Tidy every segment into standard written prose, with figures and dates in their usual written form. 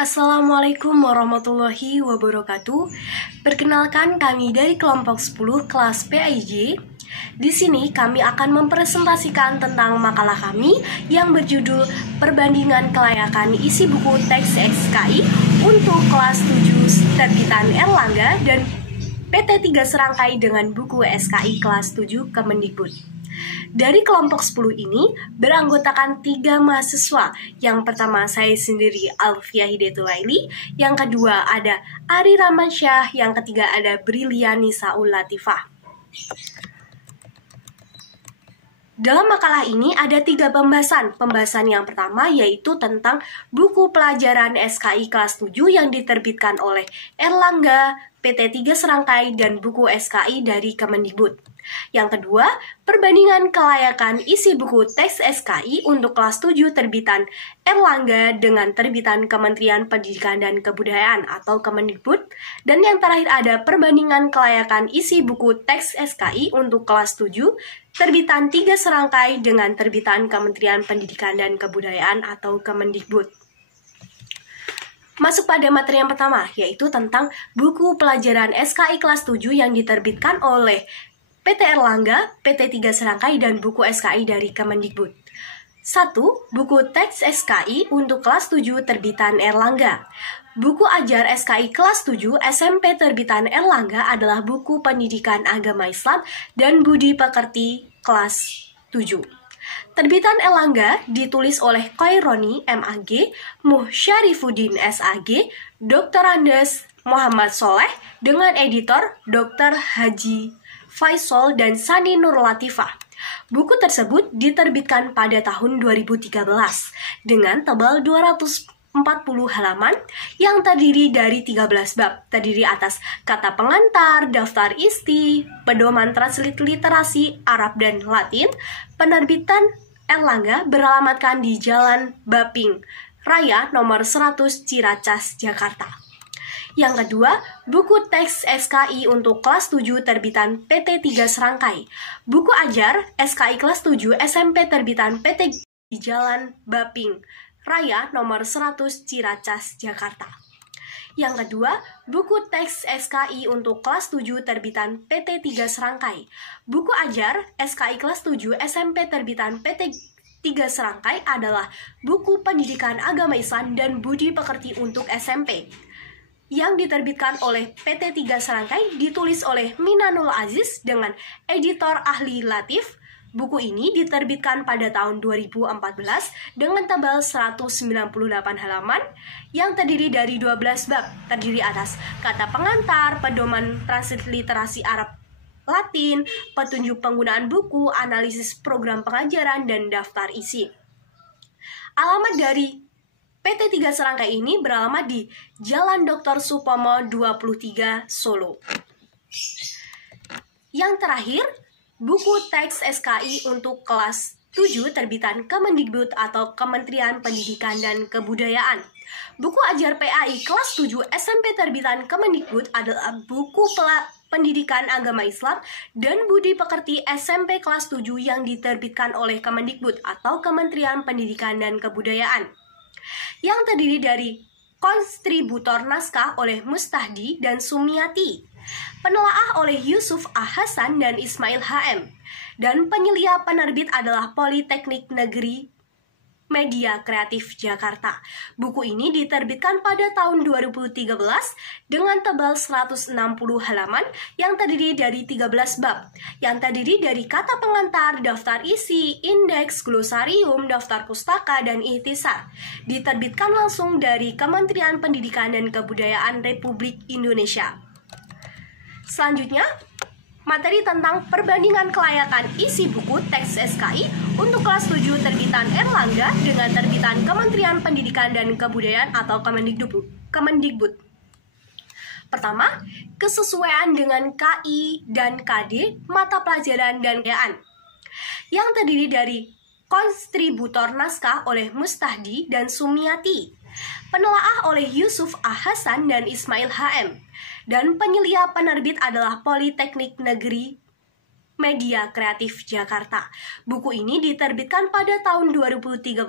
Assalamualaikum warahmatullahi wabarakatuh. Perkenalkan, kami dari kelompok 10 kelas PAIJ. Di sini kami akan mempresentasikan tentang makalah kami yang berjudul Perbandingan Kelayakan Isi Buku Teks SKI untuk kelas 7 terbitan Erlangga dan PT 3 serangkai dengan buku SKI kelas 7 Kemendikbud. Dari kelompok 10 ini beranggotakan 3 mahasiswa. Yang pertama saya sendiri, Alfiah Hidayatul Laili. Yang kedua ada Ari Ramansyah. Yang ketiga ada Brilian Nisaul Latifah. Dalam makalah ini ada 3 pembahasan. Pembahasan yang pertama yaitu tentang buku pelajaran SKI kelas 7 yang diterbitkan oleh Erlangga, PT 3 serangkai, dan buku SKI dari Kemendikbud. Yang kedua, perbandingan kelayakan isi buku teks SKI untuk kelas 7 terbitan Erlangga dengan terbitan Kementerian Pendidikan dan Kebudayaan atau Kemendikbud. Dan yang terakhir ada perbandingan kelayakan isi buku teks SKI untuk kelas 7 terbitan 3 serangkai dengan terbitan Kementerian Pendidikan dan Kebudayaan atau Kemendikbud. Masuk pada materi yang pertama, yaitu tentang buku pelajaran SKI kelas 7 yang diterbitkan oleh PT Erlangga, PT 3 serangkai, dan buku SKI dari Kemendikbud. 1. Buku teks SKI untuk kelas 7 terbitan Erlangga. Buku ajar SKI kelas 7 SMP terbitan Erlangga adalah buku pendidikan agama Islam dan budi pekerti kelas 7. Terbitan Erlangga ditulis oleh Khaironi MAG, Muhsyarifuddin SAG, Dr. Andes Muhammad Soleh dengan editor Dr. Haji Faisal dan Sani Nur Latifah. Buku tersebut diterbitkan pada tahun 2013 dengan tebal 240 halaman yang terdiri dari 13 bab, terdiri atas kata pengantar, daftar isti, pedoman translate literasi Arab dan Latin. Penerbitan Erlangga beralamatkan di Jalan Baping Raya nomor 100 Ciracas, Jakarta. Yang kedua, buku teks SKI untuk kelas 7 terbitan PT 3 serangkai. Buku ajar SKI kelas 7 SMP terbitan PT di Jalan Baping Raya nomor 100 Ciracas, Jakarta. Yang kedua, buku teks SKI untuk kelas 7 terbitan PT 3 serangkai. Buku ajar SKI kelas 7 SMP terbitan PT 3 serangkai adalah buku pendidikan agama Islam dan budi pekerti untuk SMP. Yang diterbitkan oleh PT 3 serangkai ditulis oleh Minanul Aziz dengan editor Ahli Latif. Buku ini diterbitkan pada tahun 2014 dengan tebal 198 halaman yang terdiri dari 12 bab, terdiri atas kata pengantar, pedoman translate literasi Arab Latin, petunjuk penggunaan buku, analisis program pengajaran, dan daftar isi. Alamat dari PT 3 serangkai ini beralamat di Jalan Dr. Supomo 23, Solo. Yang terakhir, buku teks SKI untuk kelas 7 terbitan Kemendikbud atau Kementerian Pendidikan dan Kebudayaan. Buku ajar PAI kelas 7 SMP terbitan Kemendikbud adalah buku pendidikan agama Islam dan budi pekerti SMP kelas 7 yang diterbitkan oleh Kemendikbud atau Kementerian Pendidikan dan Kebudayaan, yang terdiri dari kontributor naskah oleh Mustahdi dan Sumiati, penelaah oleh Yusuf A. Hasan dan Ismail HM, dan penyelia penerbit adalah Politeknik Negeri Media Kreatif Jakarta. Buku ini diterbitkan pada tahun 2013 dengan tebal 160 halaman yang terdiri dari 13 bab, yang terdiri dari kata pengantar, daftar isi, indeks, glosarium, daftar pustaka, dan ikhtisar. Diterbitkan langsung dari Kementerian Pendidikan dan Kebudayaan Republik Indonesia. Selanjutnya, materi tentang perbandingan kelayakan isi buku teks SKI untuk kelas 7 terbitan Erlangga dengan terbitan Kementerian Pendidikan dan Kebudayaan atau Kemendikbud. Pertama, kesesuaian dengan KI dan KD mata pelajaran dan kebudayaan, yang terdiri dari kontributor naskah oleh Mustahdi dan Sumiati, penelaah oleh Yusuf A. Hasan dan Ismail HM, dan penyelia penerbit adalah Politeknik Negeri Media Kreatif Jakarta. Buku ini diterbitkan pada tahun 2013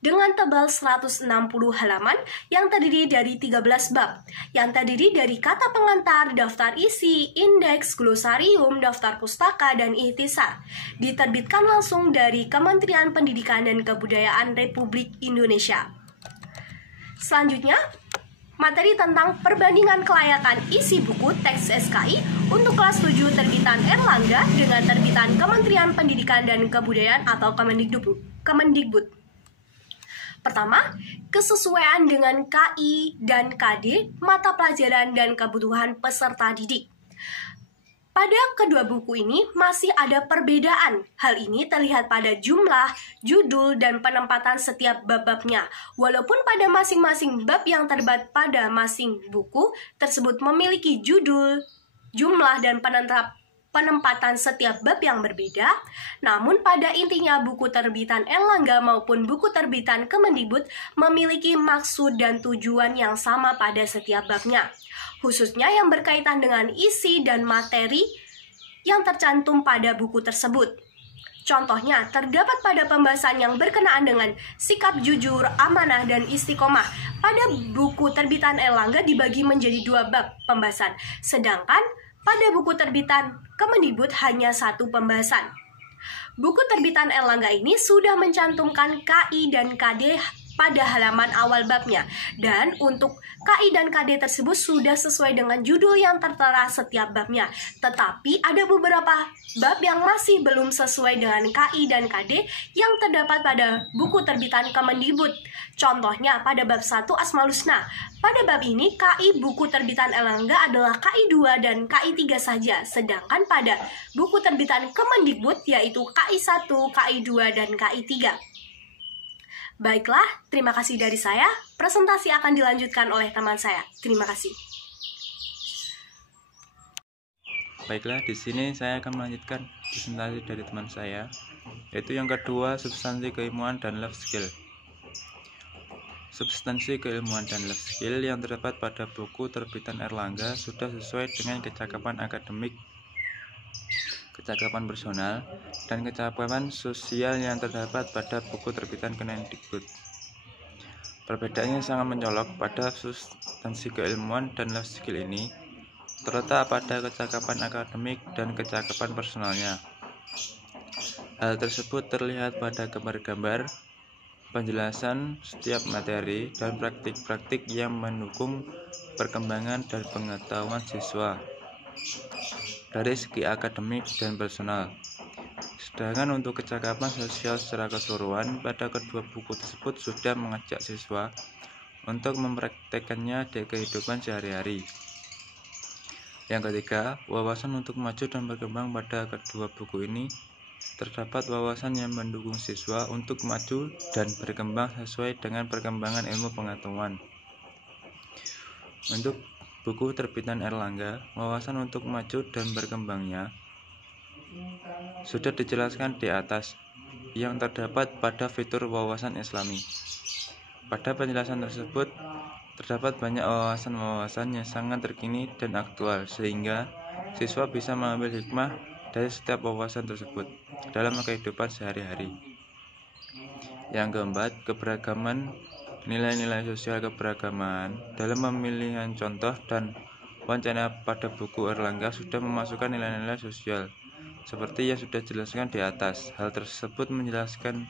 dengan tebal 160 halaman yang terdiri dari 13 bab, yang terdiri dari kata pengantar, daftar isi, indeks, glosarium, daftar pustaka, dan ikhtisar. Diterbitkan langsung dari Kementerian Pendidikan dan Kebudayaan Republik Indonesia. Selanjutnya, materi tentang perbandingan kelayakan isi buku teks SKI untuk kelas 7 terbitan Erlangga dengan terbitan Kementerian Pendidikan dan Kebudayaan atau Kemendikbud. Pertama, kesesuaian dengan KI dan KD, mata pelajaran dan kebutuhan peserta didik. Pada kedua buku ini masih ada perbedaan. Hal ini terlihat pada jumlah, judul, dan penempatan setiap bab-babnya. Walaupun pada masing-masing bab yang terdapat pada masing buku tersebut memiliki judul, jumlah, dan penempatan setiap bab yang berbeda, namun pada intinya buku terbitan Erlangga maupun buku terbitan Kemendikbud memiliki maksud dan tujuan yang sama pada setiap babnya, khususnya yang berkaitan dengan isi dan materi yang tercantum pada buku tersebut. Contohnya, terdapat pada pembahasan yang berkenaan dengan sikap jujur, amanah, dan istiqomah. Pada buku terbitan Erlangga dibagi menjadi 2 bab pembahasan, sedangkan pada buku terbitan Kemendikbud hanya 1 pembahasan. Buku terbitan Erlangga ini sudah mencantumkan KI dan KD pada halaman awal babnya, dan untuk KI dan KD tersebut sudah sesuai dengan judul yang tertera setiap babnya. Tetapi ada beberapa bab yang masih belum sesuai dengan KI dan KD yang terdapat pada buku terbitan Kemendikbud. Contohnya pada bab 1 Asmaul Husna. Pada bab ini KI buku terbitan Erlangga adalah KI 2 dan KI 3 saja, sedangkan pada buku terbitan Kemendikbud yaitu KI 1, KI 2, dan KI 3. Baiklah, terima kasih dari saya. Presentasi akan dilanjutkan oleh teman saya. Terima kasih. Baiklah, di sini saya akan melanjutkan presentasi dari teman saya, yaitu yang kedua, substansi keilmuan dan life skill. Substansi keilmuan dan life skill yang terdapat pada buku terbitan Erlangga sudah sesuai dengan kecakapan akademik, kecakapan personal, dan kecakapan sosial yang terdapat pada buku terbitan Kemendikbud. Perbedaannya sangat mencolok pada substansi keilmuan dan life skill ini, terletak pada kecakapan akademik dan kecakapan personalnya. Hal tersebut terlihat pada gambar-gambar, penjelasan setiap materi, dan praktik-praktik yang mendukung perkembangan dan pengetahuan siswa dari segi akademik dan personal. Sedangkan untuk kecakapan sosial secara keseluruhan, pada kedua buku tersebut sudah mengajak siswa untuk mempraktekannya di kehidupan sehari-hari. Yang ketiga, wawasan untuk maju dan berkembang. Pada kedua buku ini terdapat wawasan yang mendukung siswa untuk maju dan berkembang sesuai dengan perkembangan ilmu pengetahuan. Untuk buku terbitan Erlangga, wawasan untuk maju dan berkembangnya sudah dijelaskan di atas, yang terdapat pada fitur wawasan Islami. Pada penjelasan tersebut, terdapat banyak wawasan-wawasan yang sangat terkini dan aktual, sehingga siswa bisa mengambil hikmah dari setiap wawasan tersebut dalam kehidupan sehari-hari. Yang keempat, keberagaman. Nilai-nilai sosial keberagaman dalam pemilihan contoh dan wacana pada buku Erlangga sudah memasukkan nilai-nilai sosial seperti yang sudah dijelaskan di atas. Hal tersebut menjelaskan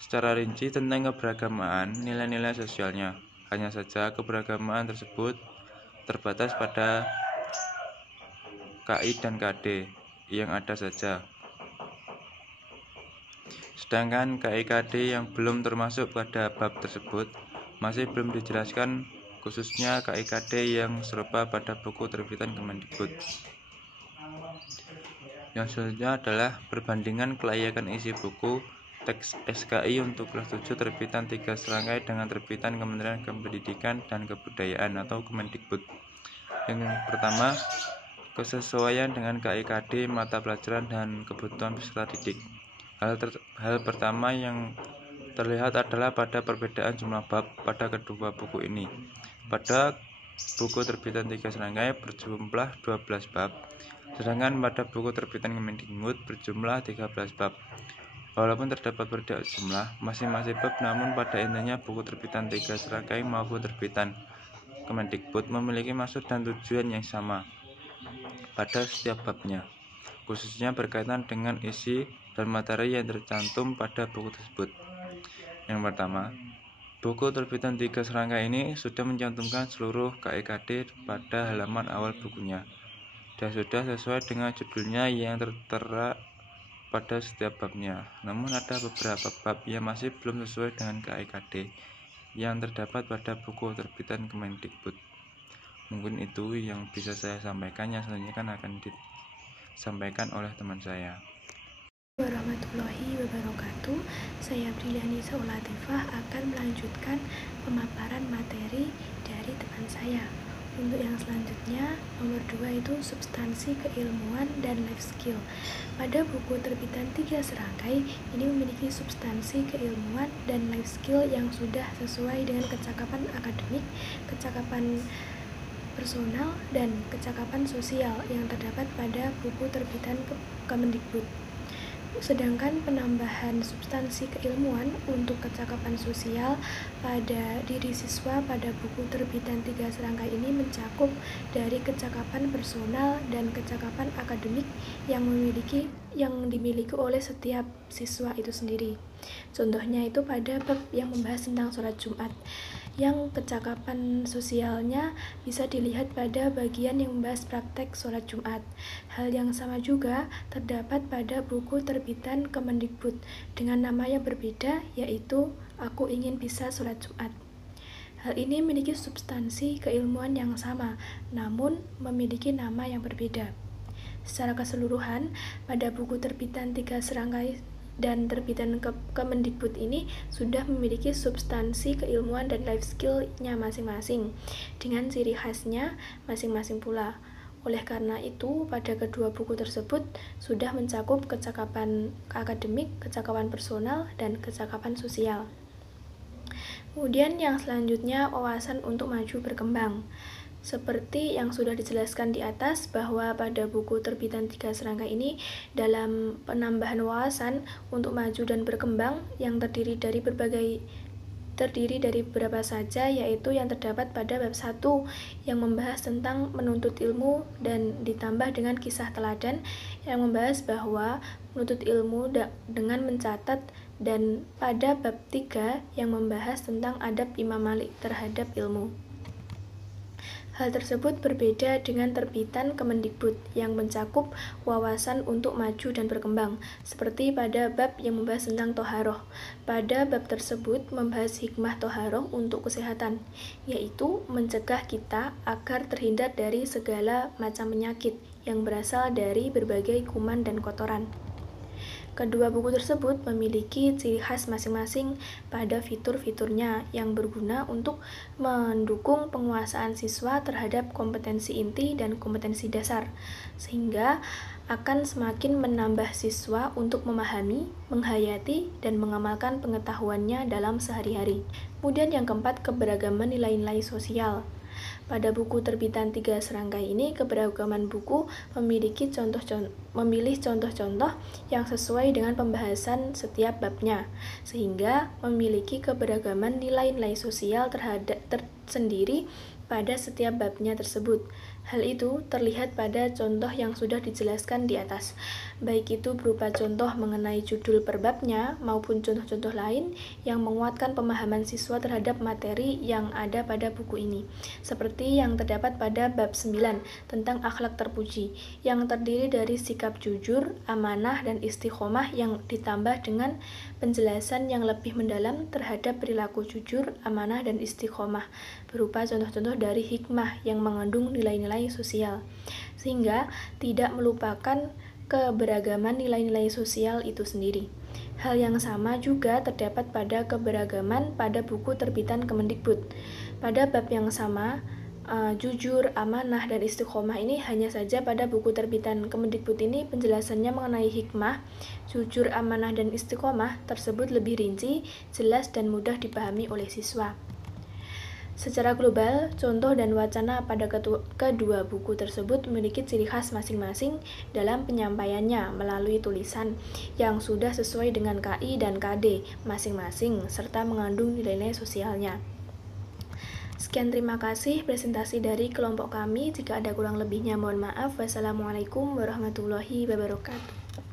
secara rinci tentang keberagaman nilai-nilai sosialnya. Hanya saja keberagaman tersebut terbatas pada KI dan KD yang ada saja. Sedangkan KI-KD yang belum termasuk pada bab tersebut masih belum dijelaskan, khususnya KI-KD yang serupa pada buku terbitan Kemendikbud. Yang selanjutnya adalah perbandingan kelayakan isi buku teks SKI untuk kelas 7 terbitan 3 serangkai dengan terbitan Kementerian Pendidikan dan Kebudayaan atau Kemendikbud. Yang pertama, kesesuaian dengan KI-KD, mata pelajaran, dan kebutuhan peserta didik. Hal pertama yang terlihat adalah pada perbedaan jumlah bab pada kedua buku ini. Pada buku terbitan 3 serangkai berjumlah 12 bab, Sedangkan pada buku terbitan Kemendikbud berjumlah 13 bab. Walaupun terdapat perbedaan jumlah masing-masing bab, namun pada intinya buku terbitan 3 serangkai maupun terbitan Kemendikbud memiliki maksud dan tujuan yang sama pada setiap babnya, khususnya berkaitan dengan isi dan materi yang tercantum pada buku tersebut. Yang pertama, buku terbitan 3 serangkai ini sudah mencantumkan seluruh KIKD pada halaman awal bukunya dan sudah sesuai dengan judulnya yang tertera pada setiap babnya. Namun ada beberapa bab yang masih belum sesuai dengan KIKD yang terdapat pada buku terbitan Kemendikbud. Mungkin itu yang bisa saya sampaikan, yang selanjutnya kan akan disampaikan oleh teman saya. Warahmatullahi wabarakatuh. Saya Briliani Saulatifah akan melanjutkan pemaparan materi dari teman saya. Untuk yang selanjutnya, nomor 2 itu substansi keilmuan dan life skill. Pada buku terbitan 3 serangkai, ini memiliki substansi keilmuan dan life skill yang sudah sesuai dengan kecakapan akademik, kecakapan personal, dan kecakapan sosial yang terdapat pada buku terbitan Kemendikbud. Sedangkan penambahan substansi keilmuan untuk kecakapan sosial pada diri siswa pada buku terbitan 3 serangkai ini mencakup dari kecakapan personal dan kecakapan akademik yang dimiliki oleh setiap siswa itu sendiri. Contohnya itu pada bab yang membahas tentang sholat Jumat, yang kecakapan sosialnya bisa dilihat pada bagian yang membahas praktek sholat Jumat. Hal yang sama juga terdapat pada buku terbitan Kemendikbud dengan nama yang berbeda, yaitu Aku Ingin Bisa Sholat Jumat. Hal ini memiliki substansi keilmuan yang sama, namun memiliki nama yang berbeda. Secara keseluruhan, pada buku terbitan 3 serangkai dan terbitan Kemendikbud ini sudah memiliki substansi keilmuan dan life skill-nya masing-masing dengan ciri khasnya masing-masing pula. Oleh karena itu, pada kedua buku tersebut sudah mencakup kecakapan akademik, kecakapan personal, dan kecakapan sosial. Kemudian yang selanjutnya, wawasan untuk maju berkembang. Seperti yang sudah dijelaskan di atas, bahwa pada buku terbitan 3 serangkai ini dalam penambahan wawasan untuk maju dan berkembang yang terdiri dari beberapa saja, yaitu yang terdapat pada bab 1 yang membahas tentang menuntut ilmu dan ditambah dengan kisah teladan yang membahas bahwa menuntut ilmu dengan mencatat, dan pada bab 3 yang membahas tentang adab Imam Malik terhadap ilmu. Hal tersebut berbeda dengan terbitan Kemendikbud yang mencakup wawasan untuk maju dan berkembang, seperti pada bab yang membahas tentang toharoh. Pada bab tersebut membahas hikmah toharoh untuk kesehatan, yaitu mencegah kita agar terhindar dari segala macam penyakit yang berasal dari berbagai kuman dan kotoran. Kedua buku tersebut memiliki ciri khas masing-masing pada fitur-fiturnya yang berguna untuk mendukung penguasaan siswa terhadap kompetensi inti dan kompetensi dasar, sehingga akan semakin menambah siswa untuk memahami, menghayati, dan mengamalkan pengetahuannya dalam sehari-hari. Kemudian yang keempat, keberagaman nilai-nilai sosial. Pada buku terbitan 3 serangkai ini, keberagaman buku memilih contoh-contoh yang sesuai dengan pembahasan setiap babnya, sehingga memiliki keberagaman nilai-nilai sosial tersendiri pada setiap babnya tersebut. Hal itu terlihat pada contoh yang sudah dijelaskan di atas, baik itu berupa contoh mengenai judul per babnya maupun contoh-contoh lain yang menguatkan pemahaman siswa terhadap materi yang ada pada buku ini, seperti yang terdapat pada bab 9 tentang akhlak terpuji, yang terdiri dari sikap jujur, amanah, dan istiqomah yang ditambah dengan penjelasan yang lebih mendalam terhadap perilaku jujur, amanah, dan istiqomah, berupa contoh-contoh dari hikmah yang mengandung nilai-nilai sosial, sehingga tidak melupakan keberagaman nilai-nilai sosial itu sendiri. Hal yang sama juga terdapat pada keberagaman pada buku terbitan Kemendikbud. Pada bab yang sama, jujur, amanah, dan istiqomah ini hanya saja pada buku terbitan Kemendikbud ini penjelasannya mengenai hikmah, jujur, amanah, dan istiqomah tersebut lebih rinci, jelas, dan mudah dipahami oleh siswa. Secara global, contoh dan wacana pada kedua buku tersebut memiliki ciri khas masing-masing dalam penyampaiannya melalui tulisan yang sudah sesuai dengan KI dan KD masing-masing serta mengandung nilai-nilai sosialnya. Sekian, terima kasih presentasi dari kelompok kami. Jika ada kurang lebihnya mohon maaf. Wassalamualaikum warahmatullahi wabarakatuh.